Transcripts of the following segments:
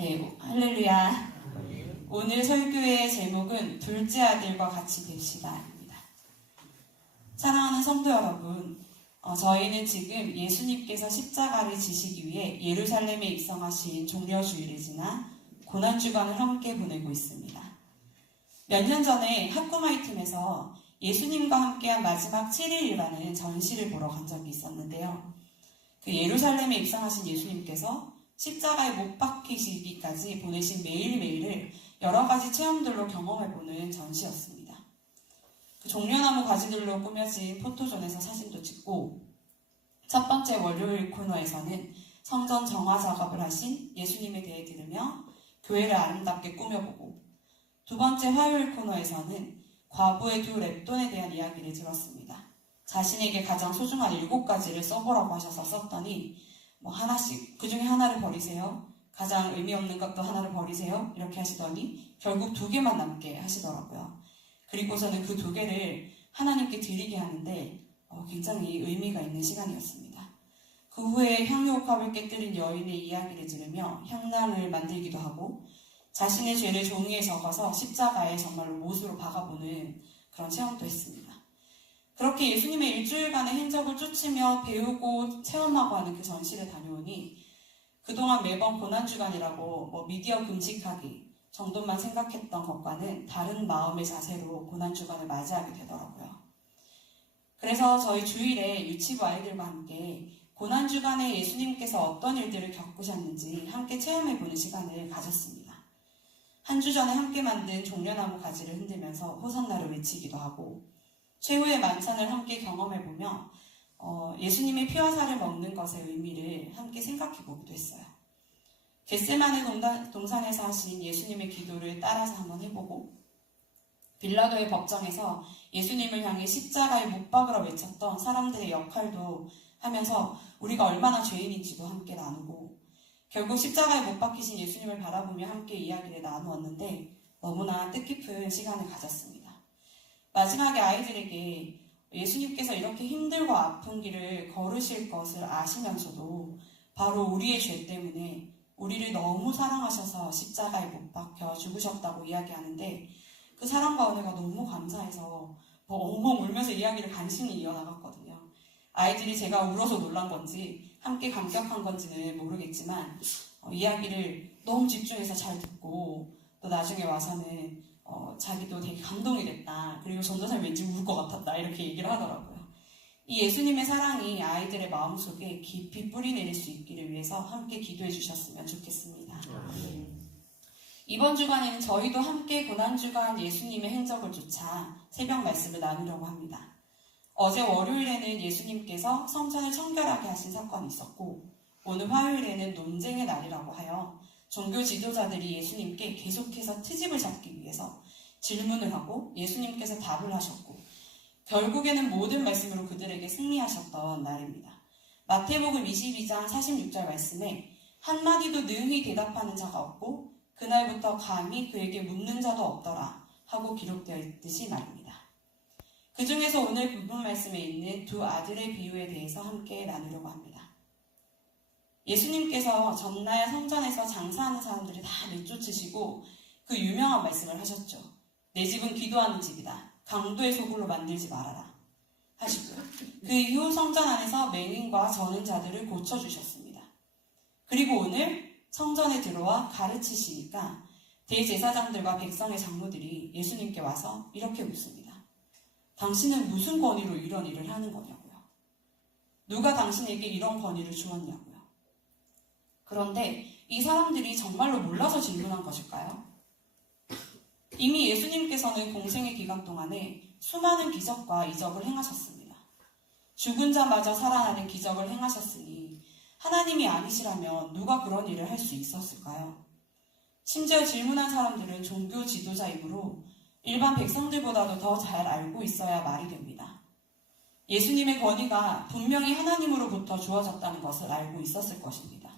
네, 할렐루야. 오늘 설교의 제목은 둘째 아들과 같이 됩시다입니다. 사랑하는 성도 여러분, 저희는 지금 예수님께서 십자가를 지시기 위해 예루살렘에 입성하신 종려주일을 지나 고난주간을 함께 보내고 있습니다. 몇 년 전에 학구마이 팀에서 예수님과 함께한 마지막 7일이라는 전시를 보러 간 적이 있었는데요. 그 예루살렘에 입성하신 예수님께서 십자가에 못 박히시기까지 보내신 매일매일을 여러 가지 체험들로 경험해보는 전시였습니다. 그 종려나무 가지들로 꾸며진 포토존에서 사진도 찍고, 첫 번째 월요일 코너에서는 성전 정화 작업을 하신 예수님에 대해 들으며 교회를 아름답게 꾸며보고, 두 번째 화요일 코너에서는 과부의 두 랩돈에 대한 이야기를 들었습니다. 자신에게 가장 소중한 7가지를 써보라고 하셔서 썼더니 하나씩, 그 중에 하나를 버리세요. 가장 의미 없는 것도 하나를 버리세요. 이렇게 하시더니 결국 2개만 남게 하시더라고요. 그리고서는 그 2개를 하나님께 드리게 하는데 굉장히 의미가 있는 시간이었습니다. 그 후에 향유옥합을 깨뜨린 여인의 이야기를 들으며 향랑을 만들기도 하고, 자신의 죄를 종이에 적어서 십자가에 정말로 못으로 박아보는 그런 체험도 했습니다. 그렇게 예수님의 일주일간의 행적을 쫓으며 배우고 체험하고 하는 그 전시를 다녀오니 그동안 매번 고난주간이라고 미디어 금식하기 정도만 생각했던 것과는 다른 마음의 자세로 고난주간을 맞이하게 되더라고요. 그래서 저희 주일에 유치부 아이들과 함께 고난주간에 예수님께서 어떤 일들을 겪으셨는지 함께 체험해보는 시간을 가졌습니다. 한 주 전에 함께 만든 종려나무 가지를 흔들면서 호산나를 외치기도 하고, 최후의 만찬을 함께 경험해보며 예수님의 피와 살을 먹는 것의 의미를 함께 생각해보기도 했어요. 겟세마네 동산에서 하신 예수님의 기도를 따라서 한번 해보고, 빌라도의 법정에서 예수님을 향해 십자가에 못 박으라 외쳤던 사람들의 역할도 하면서 우리가 얼마나 죄인인지도 함께 나누고, 결국 십자가에 못 박히신 예수님을 바라보며 함께 이야기를 나누었는데 너무나 뜻깊은 시간을 가졌습니다. 마지막에 아이들에게 예수님께서 이렇게 힘들고 아픈 길을 걸으실 것을 아시면서도 바로 우리의 죄 때문에 우리를 너무 사랑하셔서 십자가에 못 박혀 죽으셨다고 이야기하는데, 그 사랑과 은혜가 너무 감사해서 엉엉 울면서 이야기를 간신히 이어나갔거든요. 아이들이 제가 울어서 놀란 건지 함께 감격한 건지는 모르겠지만 이야기를 너무 집중해서 잘 듣고, 또 나중에 와서는 자기도 되게 감동이 됐다. 그리고 전도사님 왠지 울 것 같았다. 이렇게 얘기를 하더라고요. 이 예수님의 사랑이 아이들의 마음속에 깊이 뿌리내릴 수 있기를 위해서 함께 기도해 주셨으면 좋겠습니다. 이번 주간에는 저희도 함께 고난주간 예수님의 행적을 쫓아 새벽 말씀을 나누려고 합니다. 어제 월요일에는 예수님께서 성전을 청결하게 하신 사건이 있었고, 오늘 화요일에는 논쟁의 날이라고 하여 종교 지도자들이 예수님께 계속해서 트집을 잡기 위해서 질문을 하고 예수님께서 답을 하셨고, 결국에는 모든 말씀으로 그들에게 승리하셨던 날입니다. 마태복음 22장 46절 말씀에 한마디도 능히 대답하는 자가 없고 그날부터 감히 그에게 묻는 자도 없더라 하고 기록되어 있듯이 말입니다. 그 중에서 오늘 부분 말씀에 있는 두 아들의 비유에 대해서 함께 나누려고 합니다. 예수님께서 전날 성전에서 장사하는 사람들을 다 내쫓으시고 그 유명한 말씀을 하셨죠. 내 집은 기도하는 집이다. 강도의 소굴로 만들지 말아라 하시고요. 그 이후 성전 안에서 맹인과 저는 자들을 고쳐주셨습니다. 그리고 오늘 성전에 들어와 가르치시니까 대제사장들과 백성의 장로들이 예수님께 와서 이렇게 묻습니다. 당신은 무슨 권위로 이런 일을 하는 거냐고요. 누가 당신에게 이런 권위를 주었냐고요. 그런데 이 사람들이 정말로 몰라서 질문한 것일까요? 이미 예수님께서는 공생의 기간 동안에 수많은 기적과 이적을 행하셨습니다. 죽은 자마저 살아나는 기적을 행하셨으니 하나님이 아니시라면 누가 그런 일을 할 수 있었을까요? 심지어 질문한 사람들은 종교 지도자이므로 일반 백성들보다도 더 잘 알고 있어야 말이 됩니다. 예수님의 권위가 분명히 하나님으로부터 주어졌다는 것을 알고 있었을 것입니다.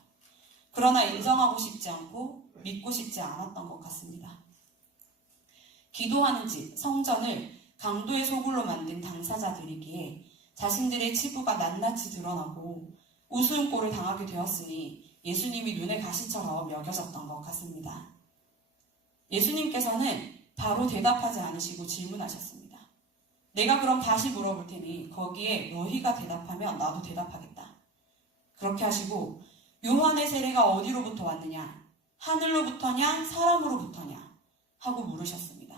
그러나 인정하고 싶지 않고 믿고 싶지 않았던 것 같습니다. 기도하는 집, 성전을 강도의 소굴로 만든 당사자들이기에 자신들의 치부가 낱낱이 드러나고 우스운꼴을 당하게 되었으니 예수님이 눈의 가시처럼 여겨졌던 것 같습니다. 예수님께서는 바로 대답하지 않으시고 질문하셨습니다. 내가 그럼 다시 물어볼 테니 거기에 너희가 대답하면 나도 대답하겠다. 그렇게 하시고 요한의 세례가 어디로부터 왔느냐? 하늘로부터냐? 사람으로부터냐? 하고 물으셨습니다.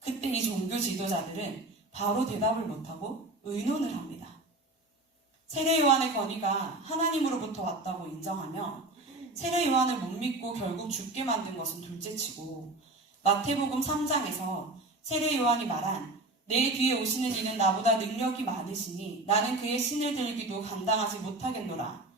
그때 이 종교 지도자들은 바로 대답을 못하고 의논을 합니다. 세례 요한의 건의가 하나님으로부터 왔다고 인정하며 세례 요한을 못 믿고 결국 죽게 만든 것은 둘째치고 마태복음 3장에서 세례 요한이 말한 내 뒤에 오시는 이는 나보다 능력이 많으시니 나는 그의 신을 들기도 감당하지 못하겠노라.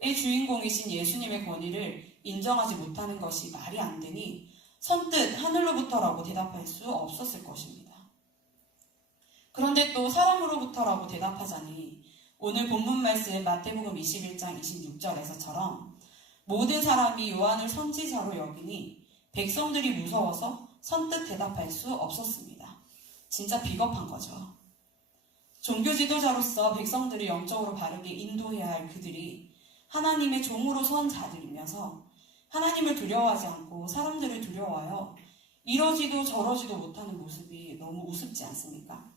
의 주인공이신 예수님의 권위를 인정하지 못하는 것이 말이 안 되니 선뜻 하늘로부터라고 대답할 수 없었을 것입니다. 그런데 또 사람으로부터라고 대답하자니 오늘 본문 말씀 마태복음 21장 26절에서처럼 모든 사람이 요한을 선지자로 여기니 백성들이 무서워서 선뜻 대답할 수 없었습니다. 진짜 비겁한 거죠. 종교 지도자로서 백성들을 영적으로 바르게 인도해야 할 그들이 하나님의 종으로 선 자들이면서 하나님을 두려워하지 않고 사람들을 두려워하여 이러지도 저러지도 못하는 모습이 너무 우습지 않습니까?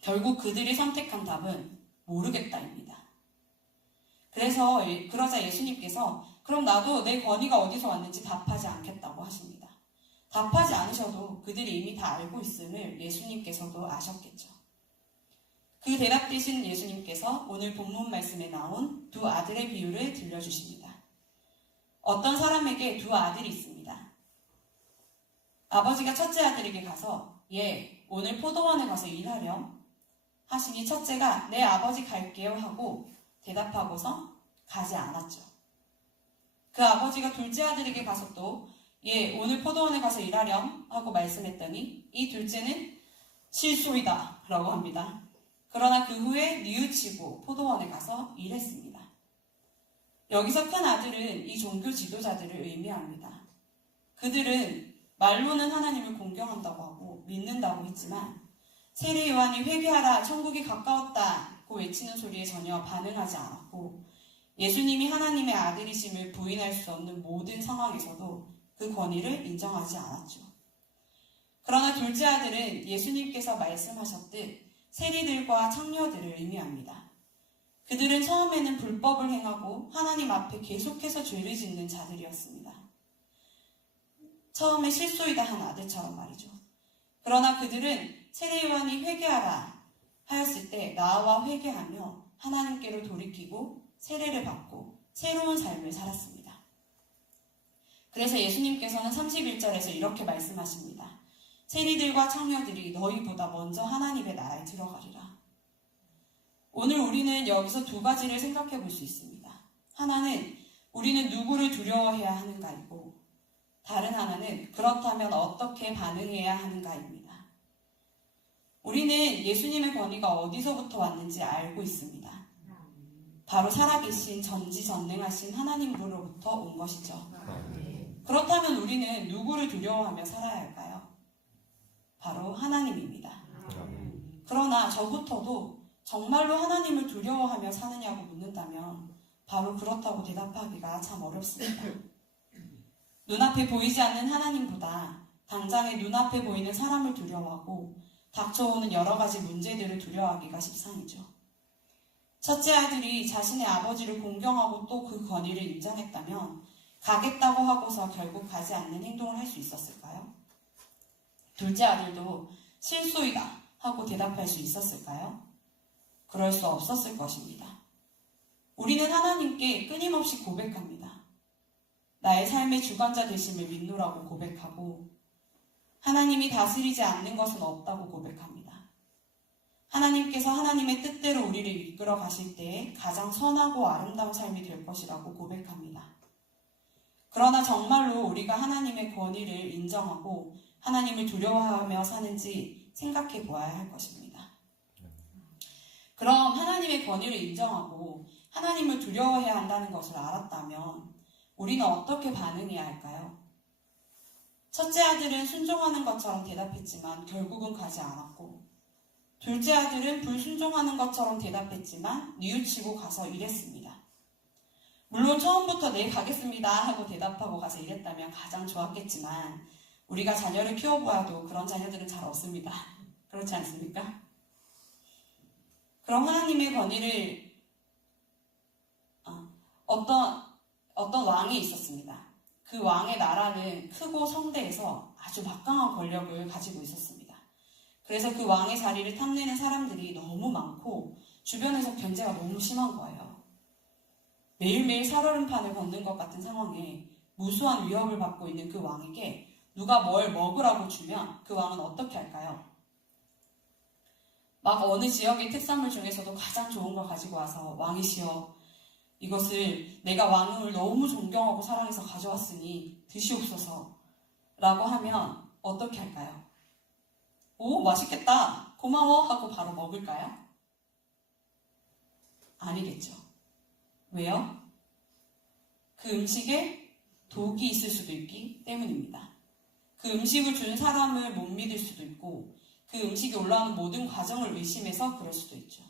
결국 그들이 선택한 답은 모르겠다입니다. 그러자 예수님께서 그럼 나도 내 권위가 어디서 왔는지 답하지 않겠다고 하십니다. 답하지 않으셔도 그들이 이미 다 알고 있음을 예수님께서도 아셨겠죠. 그 대답 대신 예수님께서 오늘 본문 말씀에 나온 두 아들의 비유를 들려주십니다. 어떤 사람에게 두 아들이 있습니다. 아버지가 첫째 아들에게 가서 오늘 포도원에 가서 일하렴 하시니 첫째가 네 아버지 갈게요 하고 대답하고서 가지 않았죠. 그 아버지가 둘째 아들에게 가서 또 오늘 포도원에 가서 일하렴 하고 말씀했더니 이 둘째는 실소이다 라고 합니다. 그러나 그 후에 뉘우치고 포도원에 가서 일했습니다. 여기서 큰 아들은 이 종교 지도자들을 의미합니다. 그들은 말로는 하나님을 공경한다고 하고 믿는다고 했지만 세례 요한이 회개하라 천국이 가까웠다고 외치는 소리에 전혀 반응하지 않았고 예수님이 하나님의 아들이심을 부인할 수 없는 모든 상황에서도 그 권위를 인정하지 않았죠. 그러나 둘째 아들은 예수님께서 말씀하셨듯 세리들과 창녀들을 의미합니다. 그들은 처음에는 불법을 행하고 하나님 앞에 계속해서 죄를 짓는 자들이었습니다. 처음에 실소이다 한 아들처럼 말이죠. 그러나 그들은 세례 요한이 회개하라 하였을 때 나와 회개하며 하나님께로 돌이키고 세례를 받고 새로운 삶을 살았습니다. 그래서 예수님께서는 31절에서 이렇게 말씀하십니다. 세리들과 창녀들이 너희보다 먼저 하나님의 나라에 들어가리라. 오늘 우리는 여기서 두 가지를 생각해 볼 수 있습니다. 하나는 우리는 누구를 두려워해야 하는가이고 다른 하나는 그렇다면 어떻게 반응해야 하는가입니다. 우리는 예수님의 권위가 어디서부터 왔는지 알고 있습니다. 바로 살아계신 전지전능하신 하나님으로부터 온 것이죠. 그렇다면 우리는 누구를 두려워하며 살아야 할까요? 바로 하나님입니다. 그러나 저부터도 정말로 하나님을 두려워하며 사느냐고 묻는다면 바로 그렇다고 대답하기가 참 어렵습니다. 눈앞에 보이지 않는 하나님보다 당장의 눈앞에 보이는 사람을 두려워하고 닥쳐오는 여러 가지 문제들을 두려워하기가 십상이죠. 첫째 아들이 자신의 아버지를 공경하고 또 그 권위를 인정했다면 가겠다고 하고서 결국 가지 않는 행동을 할 수 있었을까요? 둘째 아들도 실소이다 하고 대답할 수 있었을까요? 그럴 수 없었을 것입니다. 우리는 하나님께 끊임없이 고백합니다. 나의 삶의 주관자 되심을 믿노라고 고백하고 하나님이 다스리지 않는 것은 없다고 고백합니다. 하나님께서 하나님의 뜻대로 우리를 이끌어 가실 때에 가장 선하고 아름다운 삶이 될 것이라고 고백합니다. 그러나 정말로 우리가 하나님의 권위를 인정하고 하나님을 두려워하며 사는지 생각해 보아야 할 것입니다. 그럼 하나님의 권위를 인정하고 하나님을 두려워해야 한다는 것을 알았다면 우리는 어떻게 반응해야 할까요? 첫째 아들은 순종하는 것처럼 대답했지만 결국은 가지 않았고 둘째 아들은 불순종하는 것처럼 대답했지만 뉘우치고 가서 일했습니다. 물론 처음부터 네 가겠습니다 하고 대답하고 가서 일했다면 가장 좋았겠지만 우리가 자녀를 키워보아도 그런 자녀들은 잘 없습니다. 그렇지 않습니까? 그럼 하나님의 권위를 어떤 왕이 있었습니다. 그 왕의 나라는 크고 성대해서 아주 막강한 권력을 가지고 있었습니다. 그래서 그 왕의 자리를 탐내는 사람들이 너무 많고 주변에서 견제가 너무 심한 거예요. 매일매일 살얼음판을 걷는 것 같은 상황에 무수한 위협을 받고 있는 그 왕에게 누가 뭘 먹으라고 주면 그 왕은 어떻게 할까요? 막 어느 지역의 특산물 중에서도 가장 좋은 걸 가지고 와서 왕이시여 이것을 내가 왕을 너무 존경하고 사랑해서 가져왔으니 드시옵소서 라고 하면 어떻게 할까요? 오 맛있겠다 고마워 하고 바로 먹을까요? 아니겠죠. 왜요? 그 음식에 독이 있을 수도 있기 때문입니다. 그 음식을 준 사람을 못 믿을 수도 있고 그 음식이 올라오는 모든 과정을 의심해서 그럴 수도 있죠.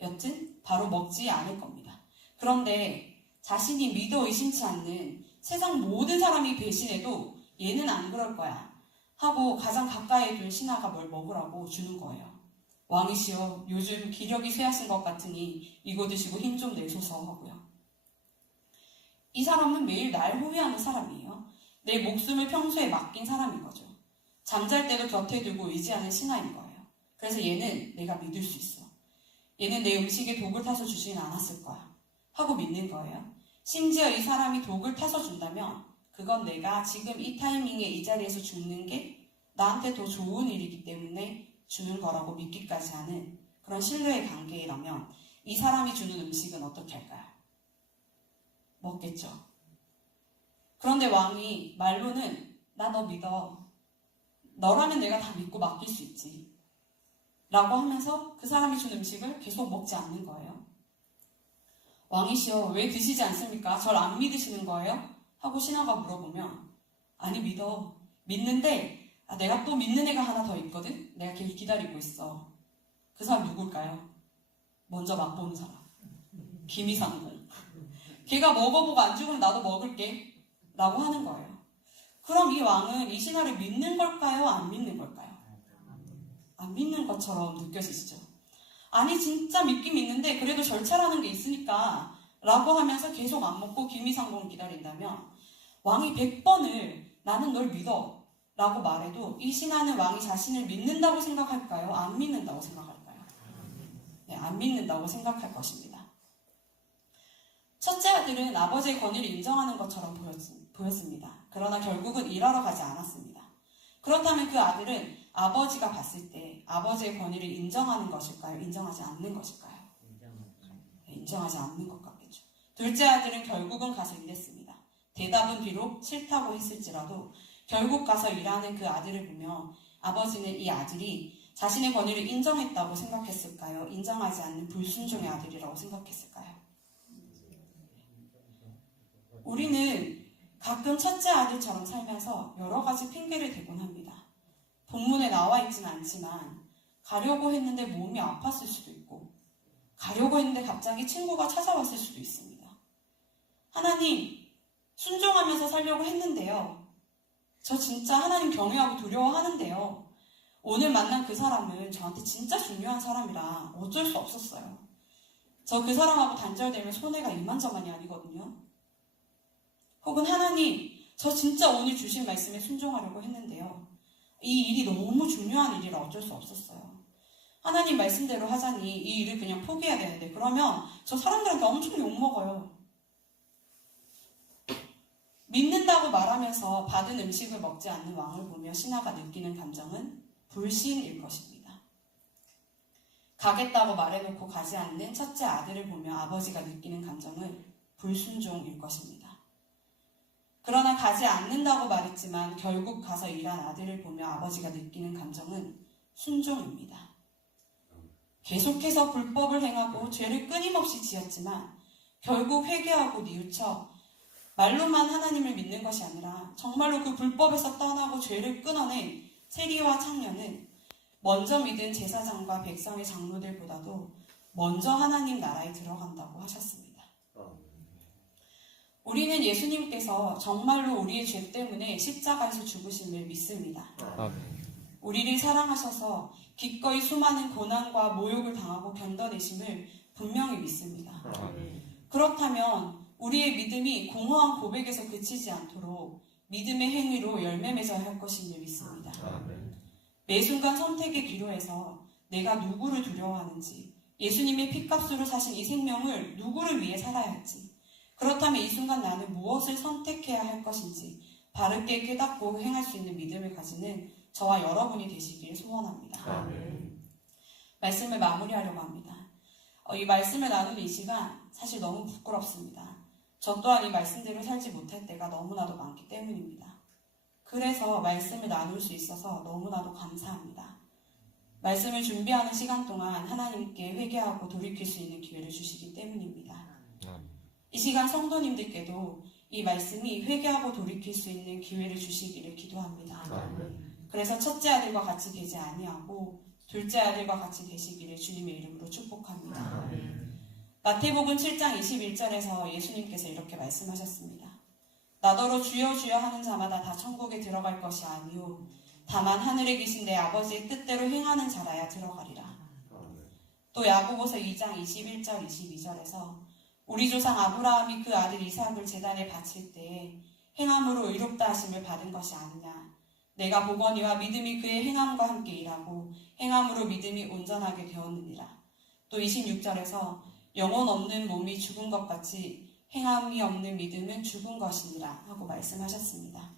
여튼 바로 먹지 않을 겁니다. 그런데 자신이 믿어 의심치 않는 세상 모든 사람이 배신해도 얘는 안 그럴 거야 하고 가장 가까이 둔 신하가 뭘 먹으라고 주는 거예요. 왕이시여 요즘 기력이 쇠하신 것 같으니 이거 드시고 힘 좀 내소서 하고요. 이 사람은 매일 날 후회하는 사람이에요. 내 목숨을 평소에 맡긴 사람인 거죠. 잠잘 때도 곁에 두고 의지하는 신하인 거예요. 그래서 얘는 내가 믿을 수 있어. 얘는 내 음식에 독을 타서 주지는 않았을 거야. 하고 믿는 거예요. 심지어 이 사람이 독을 타서 준다면 그건 내가 지금 이 타이밍에 이 자리에서 죽는 게 나한테 더 좋은 일이기 때문에 주는 거라고 믿기까지 하는 그런 신뢰의 관계라면 이 사람이 주는 음식은 어떻게 할까요? 먹겠죠. 그런데 왕이 말로는 나 너 믿어. 너라면 내가 다 믿고 맡길 수 있지. 라고 하면서 그 사람이 준 음식을 계속 먹지 않는 거예요. 왕이시여 왜 드시지 않습니까? 절 안 믿으시는 거예요? 하고 신하가 물어보면 아니 믿어. 믿는데 내가 또 믿는 애가 하나 더 있거든? 내가 걔를 기다리고 있어. 그 사람 누굴까요? 먼저 맛보는 사람. 김이상공. 걔가 먹어보고 안 죽으면 나도 먹을게. 라고 하는 거예요. 그럼 이 왕은 이 신하를 믿는 걸까요? 안 믿는 걸까요? 안 믿는 것처럼 느껴지시죠? 아니 진짜 믿긴 믿는데 그래도 절차라는 게 있으니까 라고 하면서 계속 안 먹고 김이상공을 기다린다면 왕이 100번을 나는 널 믿어 라고 말해도 이 신하는 왕이 자신을 믿는다고 생각할까요? 안 믿는다고 생각할까요? 네, 안 믿는다고 생각할 것입니다. 첫째 아들은 아버지의 권위를 인정하는 것처럼 보였습니다. 그러나 결국은 일하러 가지 않았습니다. 그렇다면 그 아들은 아버지가 봤을 때 아버지의 권위를 인정하는 것일까요? 인정하지 않는 것일까요? 인정하지 않는 것 같겠죠. 둘째 아들은 결국은 가서 일했습니다. 대답은 비록 싫다고 했을지라도 결국 가서 일하는 그 아들을 보며 아버지는 이 아들이 자신의 권위를 인정했다고 생각했을까요? 인정하지 않는 불순종의 아들이라고 생각했을까요? 우리는 가끔 첫째 아들처럼 살면서 여러 가지 핑계를 대곤 합니다. 본문에 나와 있지는 않지만 가려고 했는데 몸이 아팠을 수도 있고 가려고 했는데 갑자기 친구가 찾아왔을 수도 있습니다. 하나님 순종하면서 살려고 했는데요. 저 진짜 하나님 경외하고 두려워하는데요. 오늘 만난 그 사람은 저한테 진짜 중요한 사람이라 어쩔 수 없었어요. 저 그 사람하고 단절되면 손해가 이만저만이 아니거든요. 혹은 하나님, 저 진짜 오늘 주신 말씀에 순종하려고 했는데요. 이 일이 너무 중요한 일이라 어쩔 수 없었어요. 하나님 말씀대로 하자니 이 일을 그냥 포기해야 되는데 그러면 저 사람들한테 엄청 욕먹어요. 믿는다고 말하면서 받은 음식을 먹지 않는 왕을 보며 신하가 느끼는 감정은 불신일 것입니다. 가겠다고 말해놓고 가지 않는 첫째 아들을 보며 아버지가 느끼는 감정은 불순종일 것입니다. 그러나 가지 않는다고 말했지만 결국 가서 일한 아들을 보며 아버지가 느끼는 감정은 순종입니다. 계속해서 불법을 행하고 죄를 끊임없이 지었지만 결국 회개하고 뉘우쳐 말로만 하나님을 믿는 것이 아니라 정말로 그 불법에서 떠나고 죄를 끊어낸 세리와 창녀는 먼저 믿은 제사장과 백성의 장로들보다도 먼저 하나님 나라에 들어간다고 하셨습니다. 우리는 예수님께서 정말로 우리의 죄 때문에 십자가에서 죽으심을 믿습니다. 우리를 사랑하셔서 기꺼이 수많은 고난과 모욕을 당하고 견뎌내심을 분명히 믿습니다. 그렇다면 우리의 믿음이 공허한 고백에서 그치지 않도록 믿음의 행위로 열매 맺어야 할 것임을 믿습니다. 매 순간 선택의 기로에서 내가 누구를 두려워하는지, 예수님의 핏값으로 사신 이 생명을 누구를 위해 살아야 할지, 그렇다면 이 순간 나는 무엇을 선택해야 할 것인지 바르게 깨닫고 행할 수 있는 믿음을 가지는 저와 여러분이 되시길 소원합니다. 말씀을 마무리하려고 합니다. 이 말씀을 나누는 이 시간 사실 너무 부끄럽습니다. 저 또한 이 말씀대로 살지 못할 때가 너무나도 많기 때문입니다. 그래서 말씀을 나눌 수 있어서 너무나도 감사합니다. 말씀을 준비하는 시간 동안 하나님께 회개하고 돌이킬 수 있는 기회를 주시기 때문입니다. 이 시간 성도님들께도 이 말씀이 회개하고 돌이킬 수 있는 기회를 주시기를 기도합니다. 그래서 첫째 아들과 같이 되지 아니하고 둘째 아들과 같이 되시기를 주님의 이름으로 축복합니다. 마태복음 7장 21절에서 예수님께서 이렇게 말씀하셨습니다. 나더러 주여 주여 하는 자마다 다 천국에 들어갈 것이 아니오 다만 하늘에 계신 내 아버지의 뜻대로 행하는 자라야 들어가리라. 또 야고보서 2장 21절 22절에서 우리 조상 아브라함이 그 아들 이삭을 제단에 바칠 때에 행함으로 의롭다 하심을 받은 것이 아니냐. 내가 보거니와 믿음이 그의 행함과 함께 일하고 행함으로 믿음이 온전하게 되었느니라. 또 26절에서 영혼 없는 몸이 죽은 것 같이 행함이 없는 믿음은 죽은 것이니라 하고 말씀하셨습니다.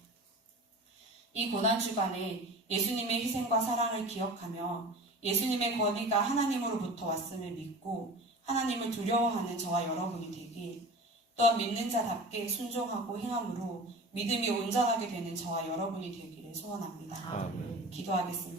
이 고난주간에 예수님의 희생과 사랑을 기억하며 예수님의 권위가 하나님으로부터 왔음을 믿고 하나님을 두려워하는 저와 여러분이 되길, 또한 믿는 자답게 순종하고 행함으로 믿음이 온전하게 되는 저와 여러분이 되기를 소원합니다. 기도하겠습니다.